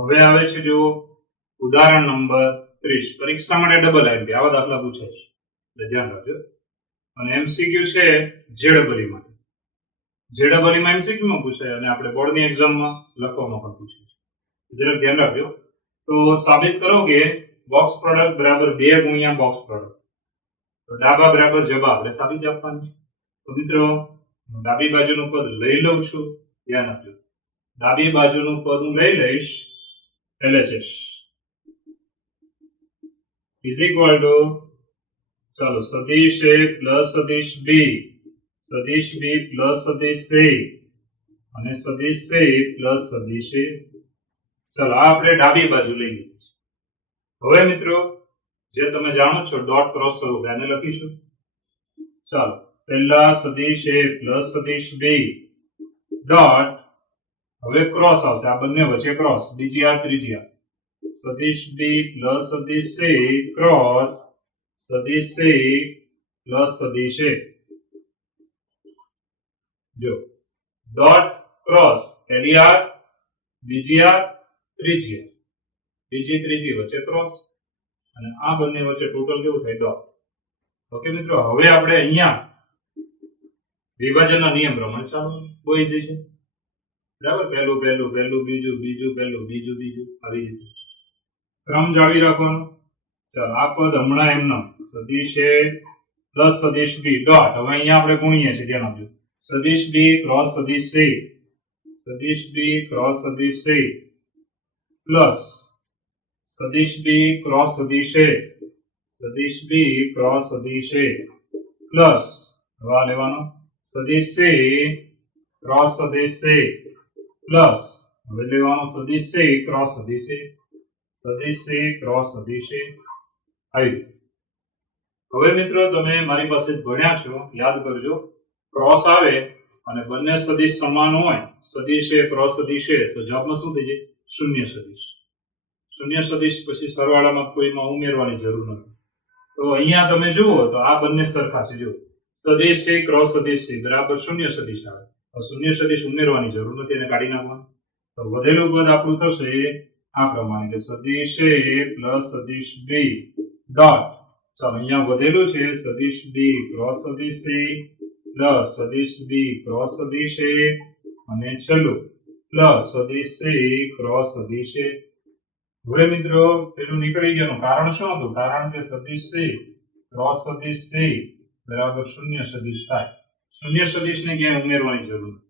હવે આવે છે જો ઉદાહરણ નંબર 30 પરીક્ષા માટે ડબલ આઈએમપી આવા દાખલા પૂછાય છે એટલે ધ્યાન રાખજો અને એમસીક્યુ છે જેડબલઈ માટે જેડબલઈ માં એમસીક્યુ માં પૂછાય અને આપણે બોર્ડની એક્ઝામમાં લખવામાં પણ પૂછાય છે જરા ધ્યાન રાખજો તો સાબિત કરો કે બોક્સ પ્રોડક્ટ બરાબર 2 ગુણ્યા બોક્સ પ્રોડક્ટ તો ડાબા બરાબર જવાબ આપણે સાબિત આપવાની તો મિત્રો ડાબી બાજુનું પદ લઈ લઉં છું ધ્યાન આપજો ડાબી બાજુનું પદ હું લઈ લઈશ LHS is equal to चलो सदिश A प्लस सदिश B प्लस सदिश C અને સદિશ C પ્લસ સદિશ A ચલો આપણે ડાબી બાજુ લઈ લીધી હવે મિત્રો જે તમે જાણો છો ડોટ ક્રોસ સ્વરૂપે આને લખીશું ચાલો પહેલા સદિશ A પ્લસ સદિશ B ડોટ હવે ક્રોસ આવશે આ બંને વચ્ચે ક્રોસ બીજી આ ત્રીજી આ સદિશ B પ્લસ સદિશ C ક્રોસ સદિશ C પ્લસ સદિશ A જો ડોટ ક્રોસ પહેલી આ બીજી આ ત્રીજી વચ્ચે ક્રોસ અને આ બંને વચ્ચે ટોટલ કેવું થાય ડોટ ઓકે મિત્રો હવે આપણે અહીંયા વિભાજનના નિયમ પ્રમાણે ચાલો બહુ ઈઝી છે બરાબર પહેલું બીજું આવી રીતે ક્રમ જાળવી રાખવાનો ચાલો આ પદ હમણાં એમનો સદિશ A પ્લસ સદિશ B ડોટ હવે અહીંયા આપણે ગુણીએ છીએ ધ્યાન આપજો સદિશ B ક્રોસ સદિશ C પ્લસ સદિશ B ક્રોસ સદિશ A પ્લસ હવે આ લેવાનો સદિશ C ક્રોસ સદિશ C પ્લસ હવે લેવાનો સદિશ C ક્રોસ સદિશ A આવી હવે મિત્રો તમે મારી પાસે ભણ્યા છો યાદ કરજો ક્રોસ આવે અને બંને સદિશ સમાન હોય સદિશ A ક્રોસ સદિશ A તો જવાબમાં શું થઈ જાય શૂન્ય સદિશ પછી સરવાળામાં કોઈમાં ઉમેરવાની જરૂર નથી તો અહીંયા તમે જુઓ તો આ બંને સરખા છે જો સદિશ C ક્રોસ સદિશ C બરાબર શૂન્ય સદિશ આવે તો શૂન્ય સદિશ ઉમેરવાની જરૂર નથી એને કાઢી નાખવાનું તો વધેલું પદ આપણું થશે આ પ્રમાણે કે સદિશ A પ્લસ સદિશ B ડોટ ચાલો અહીંયા વધેલું છે સદિશ B ક્રોસ સદિશ C પ્લસ સદિશ B ક્રોસ સદિશ A અને છેલ્લું પ્લસ સદિશ C ક્રોસ સદિશ A હવે મિત્રો પેલું નીકળી ગયાનું કારણ શું હતું કારણ કે સદિશ C ક્રોસ સદિશ C બરાબર શૂન્ય સદિશ થાય શૂન્ય સદિશને ક્યાંય ઉમેરવાની જરૂર નથી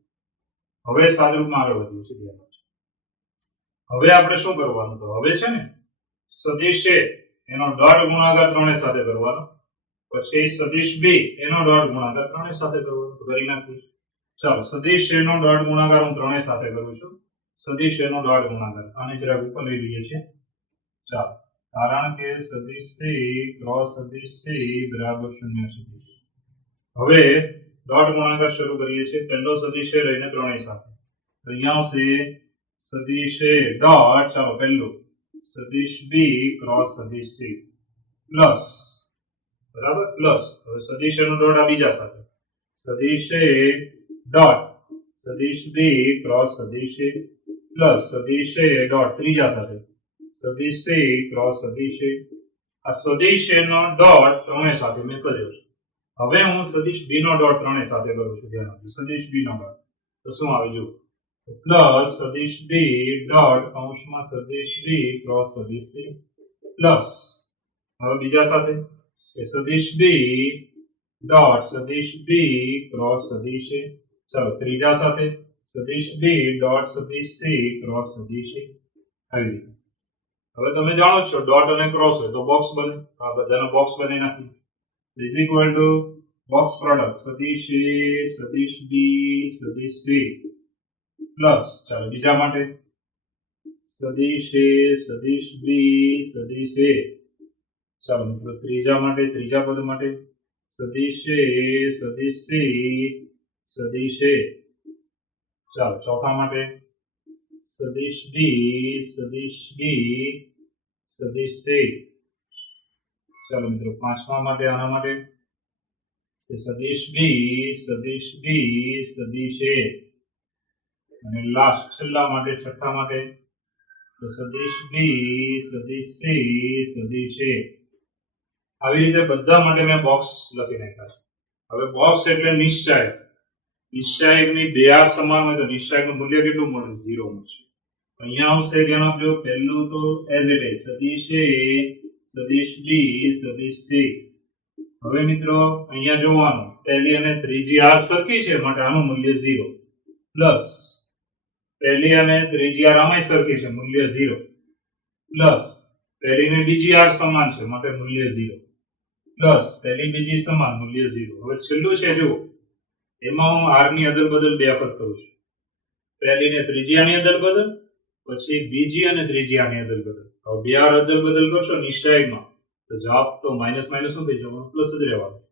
હવે સાદરૂપમાં આગળ વધીએ છીએ હવે આપણે શું કરવાનું તો હવે છે ને સદિશ A એનો ડોટ ગુણાકાર ત્રણે સાથે કરવાનો પછી સદિશ B એનો ડોટ ગુણાકાર ત્રણે સાથે કરવાનો કરી નાખીએ ચાલો સદિશ A નો ડોટ ગુણાકાર હું ત્રણે સાથે કરું છું સદિશ A નો ડોટ ગુણાકાર આને જરા ઉપર લઈ લઈએ છીએ ચાલો કારણ કે સદિશ C ક્રોસ સદિશ C બરાબર શૂન્ય સદિશ હવે ડોટ ગુણાકાર શરૂ કરીએ છીએ પહેલો સદિશ A લઈને ત્રણેય સાથે તો અહીંયા આવશે સદિશ A ડોટ ચાલો પહેલું સદિશ B ક્રોસ સદિશ C પ્લસ બરાબર પ્લસ હવે સદિશ A નો ડોટ આ બીજા સાથે સદિશ A ડોટ સદિશ B ક્રોસ સદિશ A પ્લસ સદિશ A ડોટ ત્રીજા સાથે સદિશ C ક્રોસ સદિશ A આ સદિશ A નો ડોટ ત્રણે સાથે મેં કર્યો છે હવે હું સદિશ B નો ડોટ ત્રણે સાથે કરું છું ધ્યાન આપજો સદિશ B નો ડોટ તો શું આવે જો પ્લસ સદિશ B ડોટ કૌંસમાં સદિશ B ક્રોસ સદિશ C પ્લસ હવે બીજા સાથે કે સદિશ B ડોટ સદિશ B ક્રોસ સદિશ A ચાલો ત્રીજા સાથે સદિશ B ડોટ સદિશ C ક્રોસ સદિશ A આવી રીતે હવે તમે જાણો છો ડોટ અને ક્રોસ હોય તો બોક્સ બને આ બધાનો બોક્સ બનાવી નાખીએ is equal to box product સદિશ A સદિશ B સદિશ C પ્લસ ચાલો બીજા માટે સદિશ A સદિશ B સદિશ A ચાલો મિત્રો ત્રીજા માટે ત્રીજા પદ માટે સદિશ A સદિશ C સદિશ A ચાલો ચોથા માટે સદિશ B સદિશ B સદિશ C ચાલો મિત્રો પાંચમા માટે આના માટે સદિશ B સદિશ B સદિશ A અને લાસ્ટ છેલ્લા માટે છઠ્ઠા માટે તો સદિશ બી સદિશ સી સદિશ એ આવી રીતે બધા માટે મેં બોક્સ લખી નાખ્યા છે હવે બોક્સ એટલે નિશ્ચાયક નિશ્ચાયકની બે હાર સમાન હોય તો નિશ્ચાયકનું મૂલ્ય કેટલું મળે 0 મળશે અહીંયા આવશે ધ્યાન આપજો પહેલું તો એઝ ઇટ ઇઝ સદિશ એ સદિશ બી સદિશ સી હવે મિત્રો અહીંયા જોવાનું પહેલી અને ત્રીજી હાર સરખી છે માટે આનું મૂલ્ય 0 પ્લસ પહેલી અને ત્રીજી હાર આમાંય સરખી છે મૂલ્ય 0 પ્લસ પહેલી ને બીજી હાર સમાન છે માટે મૂલ્ય 0 પ્લસ પહેલી બીજી સમાન મૂલ્ય 0 હવે છેલ્લું છે જુઓ એમાં હું હાર ની અદલ બદલ બે વખત કરું છું પહેલી ને ત્રીજી હારની અદલ બદલ પછી બીજી અને ત્રીજી હારની અદલ બદલ હવે બે હાર અદલ બદલ કરશો નિશ્ચયમાં તો જવાબ તો માઇનસ માઇનસ શું થઈ જવાનું પ્લસ જ રહેવાનું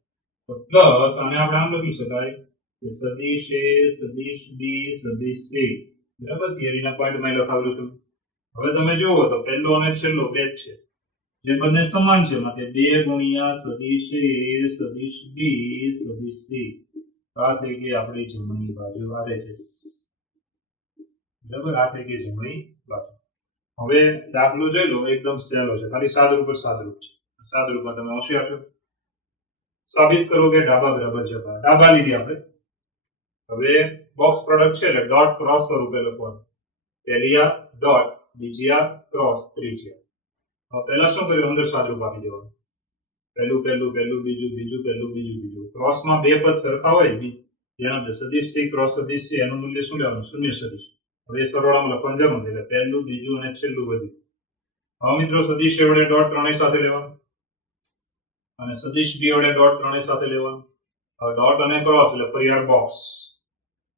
તો પ્લસ આને આપણે આમ લખી શકાય કે સદિશ એ સદિશ બી સદિશ સી બરાબર થિયરીના પોઈન્ટમાં લખાવેલું છે હવે તમે જુઓ તો પહેલો અને છેલ્લો બે જ છે જે બંને સમાન છે માટે 2 ગુણ્યા સદિશ એ સદિશ બી સદિશ સી આ થઈ ગઈ આપણી જમણી બાજુ આરે છે બરાબર આ થઈ ગઈ જમણી બાજુ હવે દાખલો જોઈ લો એકદમ સહેલો છે ખાલી સાદરૂપ પર સાદરૂપ છે સાદરૂપમાં તમે હોશિયાર છો સાબિત કરો કે ડાબા બરાબર છે ડાબા લીધી આપણે હવે બોક્સ પ્રોડક્ટ છે એટલે ડોટ ક્રોસ સ્વરૂપે લખવાનું પહેલી આ ડોટ બીજી આ ક્રોસ ત્રીજી આ પહેલા શું કર્યું અંદર સાદરૂપ આપી દેવાનું પહેલું પહેલું પહેલું બીજું બીજું પહેલું બીજું બીજું ક્રોસમાં બે પદ સરખા હોય જેનો સદિશ સી ક્રોસ સદિશ સી એનું મૂલ્ય શું લેવાનું શૂન્ય સદિશ હવે સરવાળામાં લખવાનું જમા એટલે પહેલું બીજું અને છેલ્લું બધું હવે મિત્રો સદિશ એ વડે ડોટ ત્રણેય સાથે લેવાનું અને સદિશ બી વડે ડોટ ત્રણેય સાથે લેવાનું હવે ડોટ અને ક્રોસ એટલે પરિહાર બોક્સ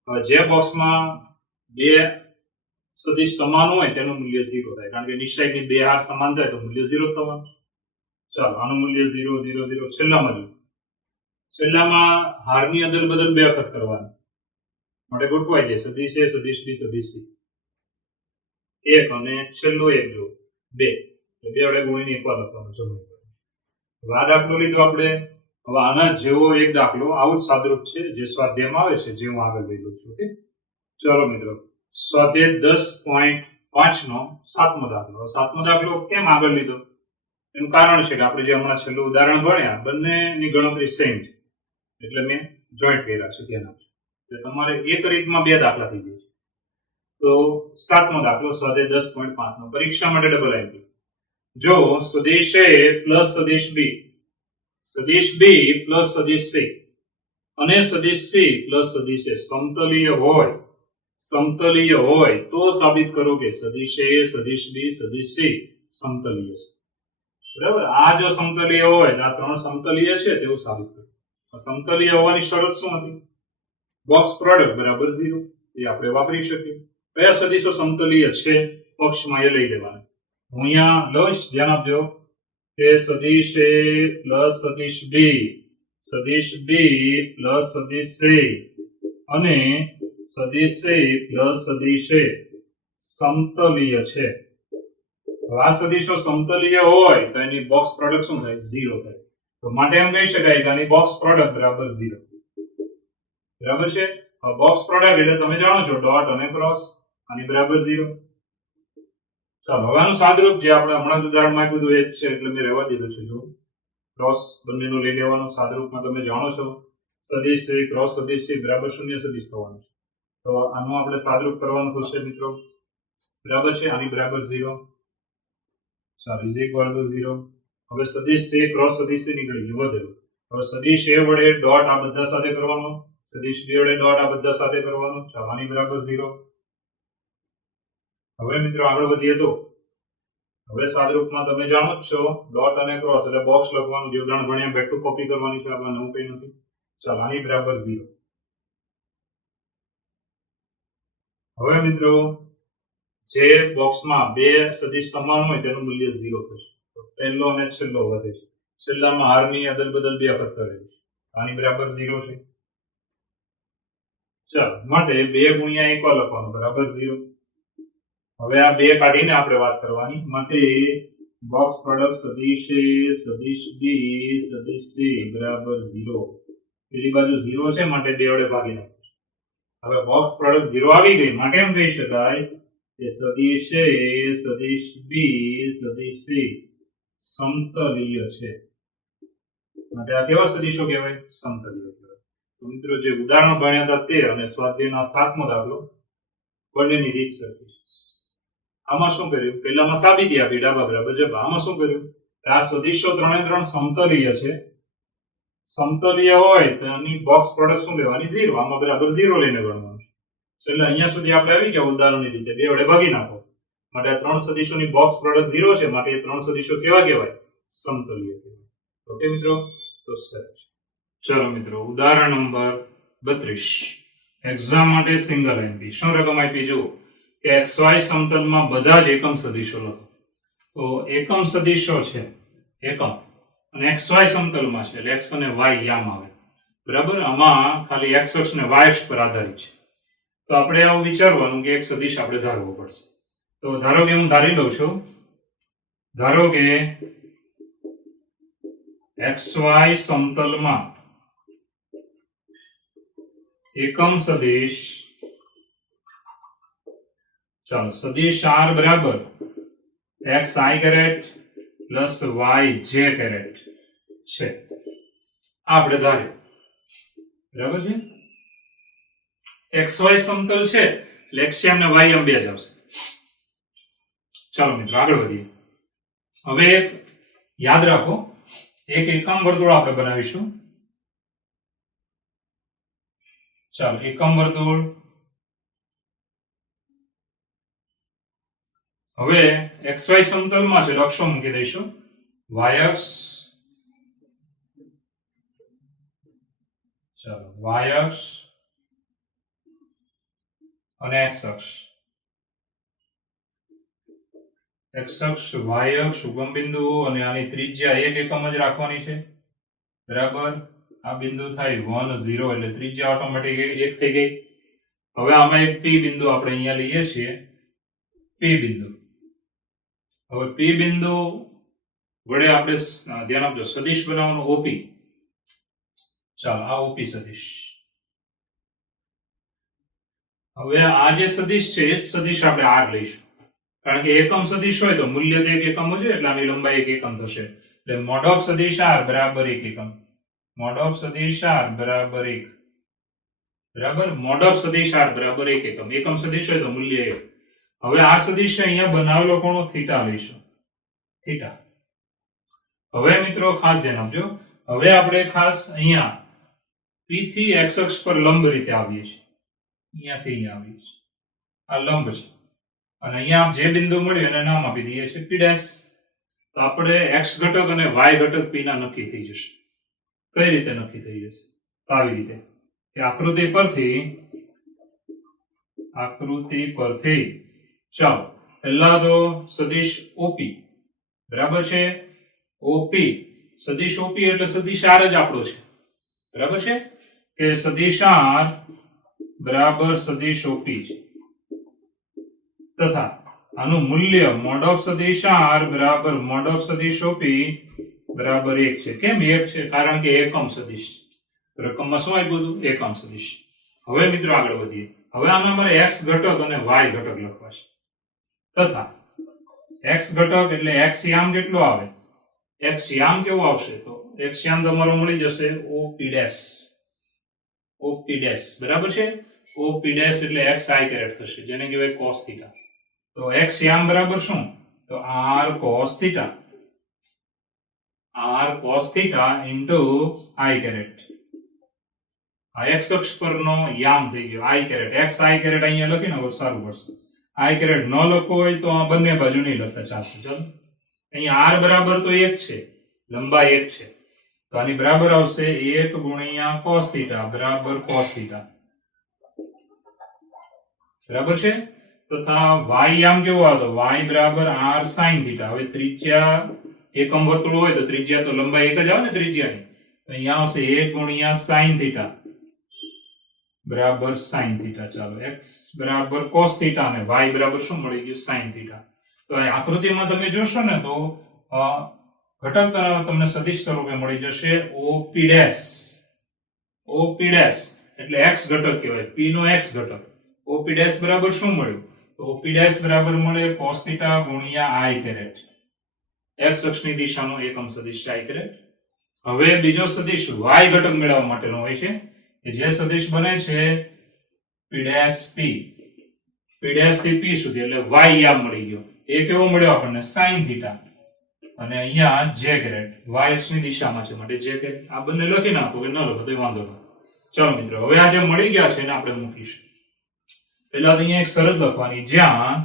હવે જે બોક્સમાં બે સદિશ સમાન હોય તેનું મૂલ્ય 0 થાય કારણ કે નિશ્ચયની બે હાર સમાન થાય તો મૂલ્ય 0 થવાનું ચાલો આનું મૂલ્ય 0 0 0 છેલ્લામાં જો છેલ્લામાં હારની અદલ બદલ બે વખત કરવાની માટે ગોઠવાઈ જાય સદિશ એ સદિશ બી સદિશ સી એક અને છેલ્લું એક જો બે બે વડે ગુણીને એકવાર લખવાનું જમણી હવે આ દાખલો લીધો આપણે હવે આના જેવો એક દાખલો આવું જ સાદરૂપ છે જે સ્વાધ્યાયમાં આવે છે જે હું આગળ લઈ લઉં છું ઓકે ચલો મિત્રો સ્વાધ્યાય 10.5 નો સાતમો દાખલો કેમ આગળ લીધો એનું કારણ છે કે આપણે જે હમણાં છેલ્લું ઉદાહરણ ભણ્યા બંનેની ગણતરી સેમ છે એટલે મેં જોઈન્ટ કર્યા છે ધ્યાન આપજો એટલે તમારે એક રીતમાં બે દાખલા થઈ જાય છે તો સાતમો દાખલો સ્વાધ્યાય 10.5 નો પરીક્ષા માટે ડબલ એન્ટ્રી જો સદિશ એ પ્લસ સદિશ બી પ્લસ સદિશ સી અને સદિશ સી પ્લસ સદિશ એ સમતલીય હોય તો સાબિત કરો કે સદિશ એ સદિશ બી સદિશ સી સમતલીય છે બરાબર આ જો સમતલીય હોય તો આ ત્રણ સમતલીય છે તેવું સાબિત કરો સમતલીય હોવાની શરત શું હતી બોક્સ પ્રોડક્ટ બરાબર 0 એ આપણે વાપરી શકીએ કયા સદિશો સમતલીય છે પક્ષમાં એ લઈ લેવાના હું અહીંયા લઈશ ધ્યાન આપજો કે સદિશ એ પ્લસ સદિશ બી પ્લસ સદિશ સી અને સદિશ સી પ્લસ સદિશ એ સમતલીય છે આ સદિશો સમતલીય હોય તો એની બોક્સ પ્રોડક્ટ શું થાય 0 થાય તો માટે એમ કહી શકાય કે આની બોક્સ પ્રોડક્ટ બરાબર 0 બરાબર છે બોક્સ પ્રોડક્ટ એટલે તમે જાણો છો ડોટ અને ક્રોસ આની બરાબર 0 ચાલો હવે આનું સાદરૂપ જે આપણે હમણાં જ ઉદાહરણમાં આપ્યું હતું એ જ છે એટલે મેં રહેવા દીધું છે જો ક્રોસ બંનેનું લઈ લેવાનું સાદરૂપમાં તમે જાણો છો સદિશ એ ક્રોસ સદિશ એ બરાબર 0 સદિશ થવાનું છે તો આનું આપણે સાદરૂપ કરવાનું થશે મિત્રો બરાબર છે આની બરાબર 0 ચાલો ઇઝ ઇક્વલ ટુ 0 હવે સદિશ એ ક્રોસ સદિશ એ નીકળી ગયું વધેલું હવે સદિશ એ વડે ડોટ આ બધા સાથે કરવાનો સદિશ બી વડે ડોટ આ બધા સાથે કરવાનો ચાલો આની બરાબર 0 હવે મિત્રો આગળ વધીએ તો હવે સાદરૂપમાં તમે જાણો જ છો ડોટ અને ક્રોસ એટલે બોક્સ લખવાનું જે ઉદાહરણ ભણ્યા બેઠું કોપી કરવાની છે આપણે નવું કંઈ નથી ચાલો આની બરાબર 0 હવે મિત્રો જે બોક્સમાં બે સદિશ સમાન હોય તેનું મૂલ્ય 0 થશે તો પહેલો અને છેલ્લો વધે છે છેલ્લામાં હારની અદલ બદલ બે વખત કરેલી છે આની બરાબર 0 છે ચાલો માટે 2 ગુણ્યા 1 લખવાનું બરાબર 0 હવે આ બે કાઢીને આપણે વાત કરવાની માટે બોક્સ પ્રોડક્ટ સદિશ એ સદિશ બી સદિશ સી બરાબર 0 પેલી બાજુ 0 છે માટે 2 વડે ભાગી નાખો હવે બોક્સ પ્રોડક્ટ 0 આવી ગઈ માટે એમ કહી શકાય કે સદિશ A સદિશ B સદિશ C સમતલીય છે માટે આ કેવા સદિશો કહેવાય? સમતલીય કહેવાય. તો મિત્રો જે ઉદાહરણ ભણ્યા હતા તે અને સ્વાધ્યાયનો 7મો દાખલો બંનેની રીત સરખી. આમાં શું કર્યું? પહેલામાં સાબિતી આપી ડાબા બરાબર જબા. આમાં શું કર્યું? આ સદિશો ત્રણે ત્રણ સમતલીય છે. સમતલીય હોય તો એની બોક્સ પ્રોડક્ટ શું લેવાની? 0. આમાં બરાબર 0 લઈને ગણવાનું. એટલે અહીંયા સુધી આપણે આવી ગયા ઉદાહરણની રીતે 2 વડે ભાગી નાખો. માટે આ ત્રણ સદિશોની બોક્સ પ્રોડક્ટ 0 છે માટે એ ત્રણ સદિશો કેવા કહેવાય? સમતલીય કહેવાય. ઓકે મિત્રો, તો સરસ. ચલો મિત્રો, ઉદાહરણ નંબર 32 એક્ઝામ માટે સિંગલ એમપી. શું રકમ આપી જુઓ કે XY સમતલમાં બધા જ એકમ સદિશો લખો. તો એકમ સદિશો છે એકમ અને XY સમતલમાં છે એટલે x અને y યામ આવે. બરાબર, આમાં ખાલી x અક્ષ ને y અક્ષ પર આધારિત છે. તો આપણે આવું વિચારવાનું કે એક સદિશ આપણે ધારવો પડશે. તો ધારો કે હું ધારી લઉં છું, ધારો કે XY સમતલમાં એકમ સદિશ, ચાલો સદિશ R બરાબર xi caret plus yj caret છે. આપણે ધાર્યું. બરાબર છે. XY સમતલ છે એટલે x યામ ને y યામ બે જ આવશે. ચાલો મિત્રો આગળ વધીએ. હવે એક યાદ રાખો, એક એકમ વર્તુળ આપણે બનાવીશું. ચાલો એકમ વર્તુળ. હવે XY સમતલમાં છે, અક્ષો મૂકી દઈશું. y અક્ષ, ચાલો y અક્ષ અને x અક્ષ. x અક્ષ, y અક્ષ, ઉગમ બિંદુ અને આની ત્રિજ્યા એક એકમ જ રાખવાની છે. બરાબર, આ બિંદુ થાય 1 0 એટલે ત્રિજ્યા ઓટોમેટિક એક થઈ ગઈ. હવે આમાં એક p બિંદુ આપણે અહીંયા લઈએ છીએ, p બિંદુ. હવે p બિંદુ વડે આપણે ધ્યાન આપજો સદિશ બનાવવાનો OP. ચાલો આ OP સદિશ. હવે આ જે સદિશ છે એ જ સદિશ આપણે R લઈશું, કારણ કે એકમ સદિશ હોય તો મૂલ્ય તો એક એકમ છે એટલે આની લંબાઈ એક એકમ થશે. એટલે મોડ ઓફ સદિશ R બરાબર એક એકમ. મોડ ઓફ સદિશ R બરાબર 1. બરાબર, મોડ ઓફ સદિશ R બરાબર એક એકમ. એકમ સદિશ હોય તો મૂલ્ય 1. હવે આ સદિશ અહીંયા બનાવેલો કોણો થીટા લઈશું, થીટા. હવે મિત્રો ખાસ ધ્યાન આપજો, હવે આપણે ખાસ અહીંયા P થી x અક્ષ પર લંબ રીતે આવીએ છીએ. અહીંયાથી અહીંયા આવીએ છીએ, આ લંબ છે અને અહીંયા જે બિંદુ મળ્યું એને નામ આપી દઈએ છીએ P'. તો આપણે x ઘટક અને y ઘટક P ના નક્કી થઈ જશે. કઈ રીતે નક્કી થઈ જશે? તો આવી રીતે કે આકૃતિ પરથી ચાલો પહેલા તો સદિશ OP. બરાબર છે, OP સદિશ OP એટલે સદિશ R જ આપણો છે. બરાબર છે કે સદિશ R બરાબર સદિશ OP છે, તથા આનું મૂલ્ય મોડ ઓફ સદિશ R બરાબર મોડ ઓફ સદિશ OP બરાબર 1 છે. કેમ 1 છે? કારણ કે એકમ સદિશ. રકમમાં શું આપ્યું હતું? એકમ સદિશ. હવે મિત્રો આગળ વધીએ. હવે આના મારે x ઘટક અને y ઘટક લખવા છે. તથા x ઘટક એટલે x યામ કેટલો આવે? x યામ કેવો આવશે? તો x યામ તમારો મળી જશે OP'. OP'. બરાબર છે. OP' એટલે xi કેરેટ થશે, જેને કહેવાય cos θ. તો x યામ બરાબર શું? તો r cos θ. r cos θ into i caret. આ x અક્ષ પરનો યામ થઈ ગયો i caret. x i caret અહીંયા લખીને હવે સારું પડશે. i કેરેટ ન લખવો હોય તો આ બંને બાજુ નહીં લખતા ચાલશે. ચાલો અહીંયા r બરાબર તો 1 છે, લંબાઈ 1 છે, તો આની બરાબર આવશે 1 ગુણ્યા cos θ બરાબર cos θ. બરાબર છે. તથા y યામ કેવો આવતો? y બરાબર r sin θ. હવે ત્રિજ્યા એકમ વર્તુળ હોય તો ત્રિજ્યા તો લંબાઈ 1 જ આવે ને ત્રિજ્યાની. તો અહીંયા આવશે 1 ગુણ્યા sin θ બરાબર sin θ. ચાલો x બરાબર cos θ અને y બરાબર શું મળી ગયું? sin θ. તો આ આકૃતિમાં તમે જોશો ને તો ઘટક તમને સદિશ સ્વરૂપે મળી જશે OP'. OP' એટલે x ઘટક કહેવાય, p નો x ઘટક. OP' બરાબર શું મળ્યું? તો p' બરાબર મળે cos θ ગુણ્યા i કેરેટ, x અક્ષની દિશાનો એકમ સદિશ છે i કેરેટ. હવે બીજો સદિશ y ઘટક મેળવવા માટેનો હોય છે કે જે સદિશ બને છે p' થી p સુધી, એટલે y યામ મળી ગયો. એ કેવો મળ્યો આપણને sin θ, અને અહીંયા j કેરેટ y અક્ષની દિશામાં છે માટે j કેરેટ. આ બંને લખી નાખો કે ન લખો તો વાંધો નહીં. ચાલો મિત્રો, હવે આ જે મળી ગયા છે એને આપણે મૂકીશું. પહેલા તો અહીંયા એક શરત લખવાની, જ્યાં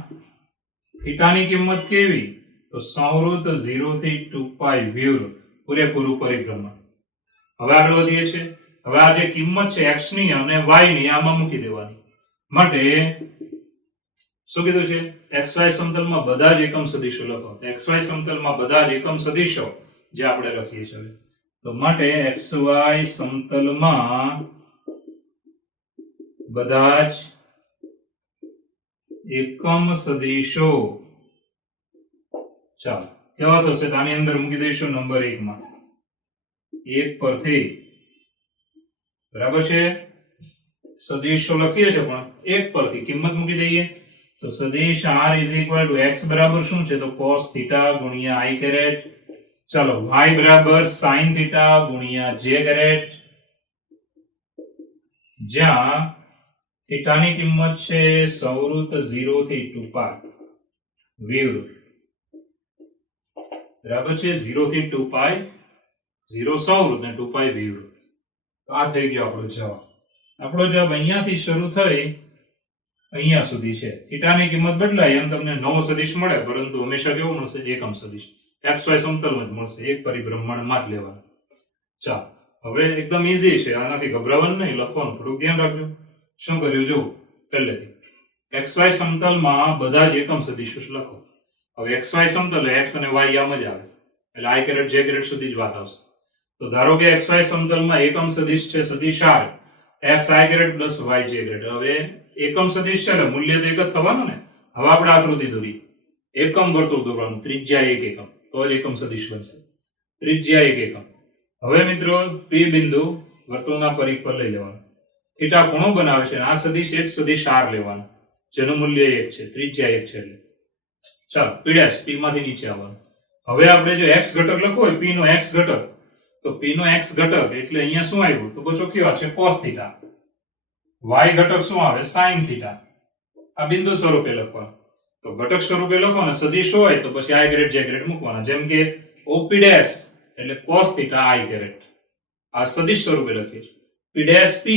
થીટાની કિંમત કેવી, તો સંવૃત 0 થી 2π વ્યૂહ પૂરેપૂરું પરિભ્રમણ. હવે આગળ વધીએ છીએ. હવે આ જે કિંમત છે x ની અને y ની આમાં મૂકી દેવાની. માટે શું કીધું છે, xy સમતલમાં બધા જ એકમ સદિશો લખો. xy સમતલમાં બધા જ એકમ સદિશો જે આપણે લખીએ છીએ, તો માટે xy સમતલમાં બધા જ એકમ સદિશો, ચાલો કેવા થશે, તો આની અંદર મૂકી દઈશું નંબર 1 માં 1 પરથી, બરાબર છે. સદિશો લખીએ છીએ પણ 1 પરથી કિંમત મૂકી દઈએ તો સદિશ r = x બરાબર શું છે, તો cos θ ગુણ્યા i કેરેટ. ચાલો y બરાબર sin θ ગુણ્યા j કેરેટ, જ્યાં થીટાની કિંમત છે સંવૃત 0 થી 2π વ્યૂહ, બરાબર છે. 0 થી 2π, 0 સંવૃત ને 2π વ્યૂહ. આ થઈ ગયો આપણો જવાબ. આપણો જવાબ અહીંયાથી શરૂ થઈ અહીંયા સુધી છે. થીટાની કિંમત બદલાય એમ તમને નવો સદિશ મળે, પરંતુ હંમેશા કેવો મળશે, એકમ સદિશ. xy સમતલમાં જ મળશે, એક પરિભ્રમણમાં જ લેવાનો. ચાલો હવે એકદમ ઈઝી છે, આનાથી ગભરાવાનું નહીં, લખવાનું થોડુંક ધ્યાન રાખજો. શું કર્યું જો, પહેલેથી xy સમતલમાં બધા જ એકમ સદિશો લખો. હવે xy સમતલ x અને y આમ જ આવે, એટલે i કેરેટ j કેરેટ સુધી જ વાત આવશે. તો ધારો કે xy સમતલમાં એકમ સદિશ છે સદિશ r, x i caret plus y j caret. હવે એકમ સદિશ છે એટલે મૂલ્ય તો એક જ થવાનું ને. હવે આપણે આકૃતિ દોરી, એકમ વર્તુળ દોરવાનું, ત્રિજ્યા 1 એકમ, તો જ એકમ સદિશ બનશે. ત્રિજ્યા 1 એકમ. હવે મિત્રો p બિંદુ વર્તુળના પરિઘ પર લઈ લેવાનું. થીટા ખૂણો બનાવે છે, આ સદિશ એક સદિશ r લેવાનો જેનું મૂલ્ય 1 છે, ત્રિજ્યા 1 છે. એટલે ચાલો p' p માંથી નીચે આવવાનું. હવે આપણે જો x ઘટક લખવો હોય, p નો x ઘટક, તો p નો x ઘટક એટલે અહીંયા શું આવ્યું, તો બહુ ચોખ્ખી વાત છે, cos θ. y ઘટક શું આવે, sin θ. આ બિંદુ સ્વરૂપે લખવાનું. તો ઘટક સ્વરૂપે લખો ને સદિશ હોય તો પછી i કેરેટ j કેરેટ મૂકવાના. જેમ કે op' એટલે cos θ i કેરેટ, આ સદિશ સ્વરૂપે લખીએ. p' p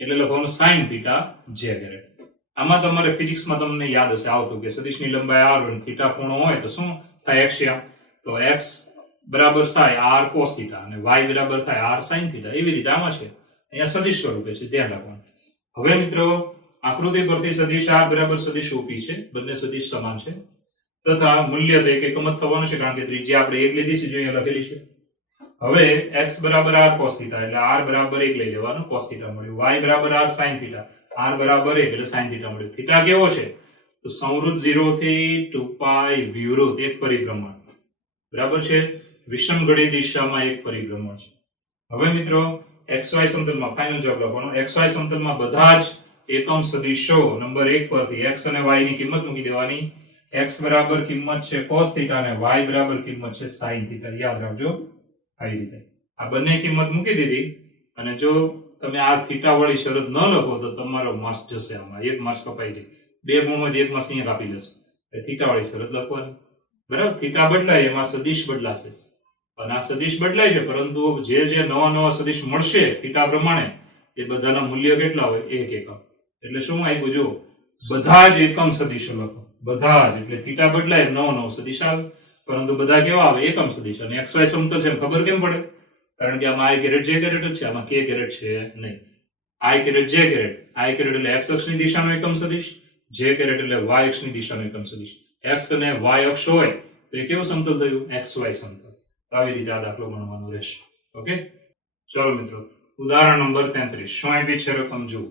એટલે લખવાનું sin θ j કેરેટ. આમાં તમારે ફિઝિક્સમાં તમને યાદ હશે આવતું કે સદિશની લંબાઈ r અને θ ખૂણો હોય તો શું થાય, એક્સિયા. તો x બરાબર થાય r cos θ અને y બરાબર થાય r sin θ. એવી રીતે આમાં છે, અહીંયા સદિશ સ્વરૂપે છે, ધ્યાન રાખવાનું. હવે મિત્રો આકૃતિ પરથી સદિશ r બરાબર સદિશ op છે, બંને સદિશ સમાન છે, તથા મૂલ્ય તો એક એકમ જ થવાનું છે કારણ કે ત્રિજ્યા આપણે 1 લીધી છે, જે અહીંયા લખેલી છે. હવે x બરાબર r cos θ એટલે r બરાબર 1 લઈ લેવાનું, cos θ મળ્યું. y બરાબર r sin θ, r બરાબર 1 એટલે sin θ મળ્યું. θ કેવો છે, તો સંવૃત 0 થી 2π વિવૃત એક પરિભ્રમણ, બરાબર છે. વિષમઘડી દિશામાં એક પરિભ્રમણ છે. હવે મિત્રો xy સમતલમાં ફાઇનલ જવાબ લખવાનો. xy સમતલમાં બધા જ એકમ સદિશો નંબર 1 પરથી x અને y ની કિંમત મૂકી દેવાની. x બરાબર કિંમત છે cos θ અને y બરાબર કિંમત છે sin θ. યાદ રાખજો આવી રીતે આ બંને કિંમત મૂકી દીધી. અને જો તમે આ થીટા વાળી શરત ન લખો તો તમારો માર્ક્સ જશે, આમાં 1 માર્ક્સ કપાઈ જાય. 2 ગુણમાંથી 1 માર્ક્સ અહીંયા કાપી જશે. એ થીટા વાળી શરત લખવાની, બરાબર. થીટા બદલાય એમાં સદિશ બદલાશે, અને આ સદિશ બદલાય છે, પરંતુ જે નવા સદિશ મળશે થીટા પ્રમાણે એ બધાના મૂલ્ય કેટલા હોય, 1 એકમ. એટલે શું આપ્યું જો, બધા જ એકમ સદિશો લખો, બધા જ. એટલે થીટા બદલાય નવો સદિશ આવે, પરંતુ બધા કેવા આવે, એકમ સદિશ. અને xy સમતલ છે ખબર કેમ પડે, કારણ કે આમાં i કેરેટ j કેરેટ જ છે, આમાં k કેરેટ છે નહીં. i caret j caret, i caret એટલે x અક્ષની દિશાનો એકમ સદિશ, j કેરેટ એટલે y અક્ષની દિશાનો એકમ સદિશ. x અને y અક્ષ હોય તો એ કેવું સમતલ થયું, xy સમતલ. આવી રીતે આ દાખલો ગણવાનો રહેશે. ઓકે, ચાલો મિત્રો ઉદાહરણ નંબર 33. શું આપી છે રકમ જુઓ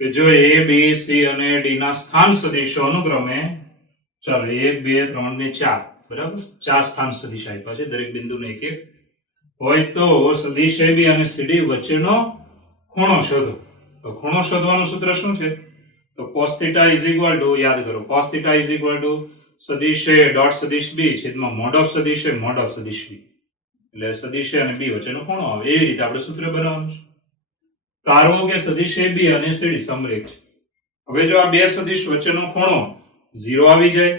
કે જો a b c અને d ના સ્થાન સદિશો અનુક્રમે, ચાલો 1 2 3 ને 4, બરાબર, 4 સ્થાન સદિશ આપ્યા છે, દરેક બિંદુને એક એક હોય તો સદિશ ab અને cd વચ્ચેનો ખૂણો શોધો. તો ખૂણો શોધવાનું સૂત્ર શું છે, તો cos θ ઇઝ ઇક્વલ ટુ, યાદ કરો, cos θ ઇઝ ઇક્વલ ટુ સદિશ એ ડોટ સદિશ બી છેદમાં મોડ ઓફ સદિશ એ મોડ ઓફ સદિશ બી, એટલે સદિશ એ અને બી વચ્ચેનો ખૂણો આવે. એવી રીતે આપણે સૂત્ર બનાવવાનું છે. ધારો કે સદિશ એ બી અને સીડી સમરેખ છે. હવે જો આ બે સદિશ વચ્ચેનો ખૂણો 0 આવી જાય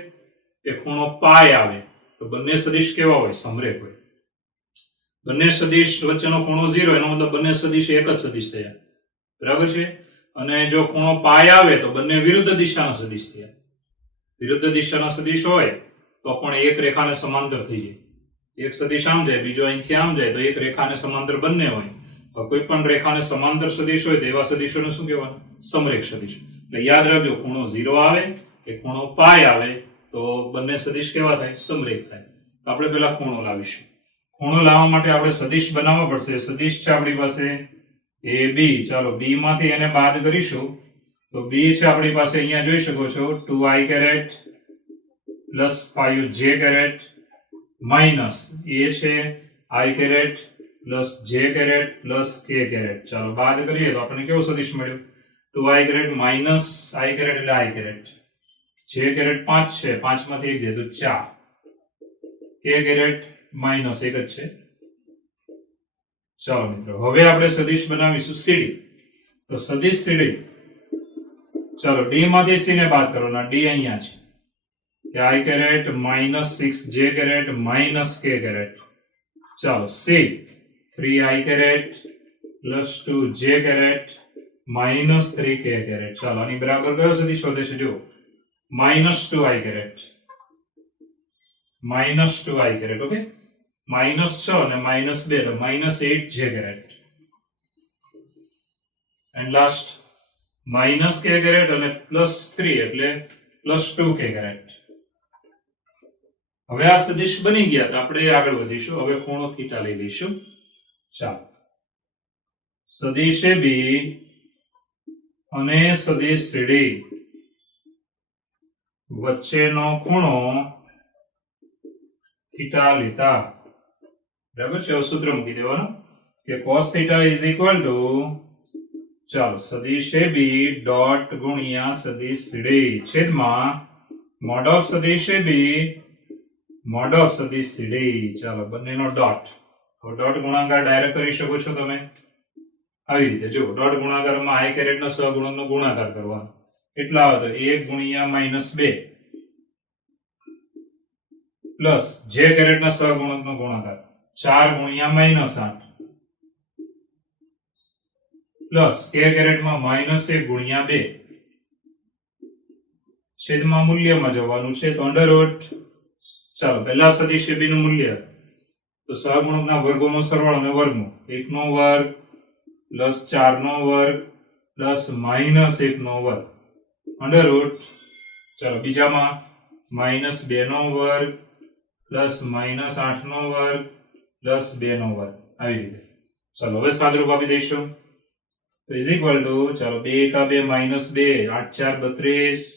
કે ખૂણો પાય આવે તો બંને સદિશ કેવા હોય? સમરેખ હોય. બંને સદિશ વચ્ચેનો ખૂણો 0, એનો મતલબ બંને સદિશ એક જ સદિશ થયા, બરાબર છે. અને જો ખૂણો પાય આવે તો બંને વિરુદ્ધ દિશાના સદિશ થયા. વિરુદ્ધ દિશાના સદિશ હોય તો પણ એક રેખાને સમાંતર થઈ જાય. એક સદિશ આમ જાય, બીજો અહીંથી આમ જાય, તો એક રેખાને સમાંતર બંને હોય. કોઈ પણ રેખાને સમાંતર સદિશ હોય તો એવા સદિશોને શું કહેવાય? સમરેખ સદિશ. એટલે યાદ રાખજો, ખૂણો 0 આવે કે ખૂણો પાય આવે તો બંને સદિશ કેવા થાય? સમરેખ થાય. આપણે પહેલા ખૂણો લાવીશું. ખૂણો લાવવા માટે આપણે સદિશ બનાવવા પડશે. સદિશ છે આપણી પાસે એ બી. ચાલો બી માંથી એને બાદ કરીશું તો બી છે આપણી પાસે, અહીંયા જોઈ શકો છો 2i caret plus 5j caret minus એ છે i caret plus j caret plus k caret. ચાલો બાદ કરીએ તો આપણને કેવો સદિશ મળ્યો? 2i caret minus i caret એટલે i કેરેટ, j કેરેટ 5 છે, 5 માંથી 1 જાય તો 4, k કેરેટ માઇનસ 1 જ છે. ચાલો મિત્રો, હવે આપણે સદિશ બનાવીશું સીડી. તો સદિશ સીડી, ચાલો ડી માંથી સી ને બાદ કરવાના. ડી અહીંયા છે કે i caret minus 6j caret minus k caret. ચાલો C 3i caret plus 2j caret minus 3k caret. ચાલો આની બરાબર કયો સદિશ વધે છે? જો minus 2i caret, minus 2i caret. Okay, minus 6 અને માઇનસ 2 તો minus 8j caret. And last minus k caret અને પ્લસ 3 એટલે પ્લસ 2k કેરેટ. હવે આ સદિશ બની ગયા તો આપણે આગળ વધીશું. હવે ખૂણો થીટા લઈ લઈશું. ચાલો, સદિશ એ બી અને સદિશ સીડી વચ્ચેનો ખૂણો થીટા લેતા, બરાબર છે. હવે સૂત્ર મૂકી દેવાનું કે cos θ ઇઝ ઇક્વલ ટુ, ચાલો, સદિશ એ બી ડોટ ગુણ્યા સદિશ સીડી છેદમાં મોડ ઓફ સદિશ એ બી મોડ ઓફ સદિશ સીડી. ચાલો, બંનેનો ડોટ. હવે ડોટ ગુણાકાર ડાયરેક્ટ કરી શકો છો તમે આવી રીતે. જો ડોટ ગુણાકારમાં i કેરેટના સહગુણકનો ગુણાકાર કરવાનો. કેટલા આવે તો 1 ગુણ્યા માઇનસ 2 પ્લસ j કેરેટના સહગુણકનો ગુણાકાર 4 ગુણ્યા માઇનસ 8 પ્લસ k કેરેટમાં માઇનસ 1 ગુણ્યા 2 છેદમાં મૂલ્યમાં જવાનું છે તો અંડરરૂટ. ચાલો, પહેલા સદિશ એ બી નું મૂલ્ય તો સહગુણકના વર્ગોનો સરવાળો અને વર્ગમૂળ. 1 નો વર્ગ પ્લસ 4 નો વર્ગ પ્લસ માઇનસ 1 નો વર્ગ અંડરરૂટ. ચાલો, બીજામાં માઇનસ 2 નો વર્ગ પ્લસ માઇનસ 8 નો વર્ગ પ્લસ 2 નો વર્ગ, આવી રીતે. ચાલો, હવે સાદરૂપ આપી દઈશું. ઇઝ ઇક્વલ ટુ, ચાલો, 2 એકા 2 માઇનસ 2, 8 4 32,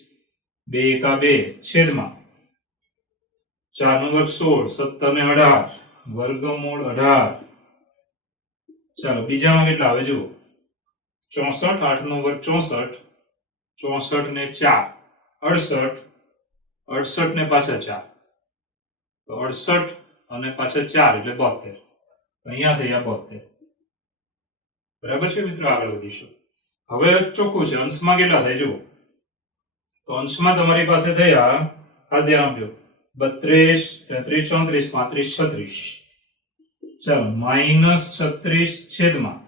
2 એકા 2 છેદમાં 4 નો વર્ગ 16, 17 ને 18 વર્ગમૂળ 18. ચાલો, બીજામાં કેટલા આવે જુઓ, 64, 8 નો વર્ગ 64, 64 ને 4 68, 68 ને પાછા 4 તો 68 અને પાછા 4 એટલે 72. અહીંયા થયા 72. બરાબર છે મિત્રો, આગળ વધીશું. હવે ચોખ્ખું છે, અંશમાં કેટલા થાય જુઓ. તો અંશમાં તમારી પાસે થયા, ખાસ ધ્યાન આપજો, 32, 33, 34, 35, 36. ચાલો, માઇનસ 36 છેદમાં,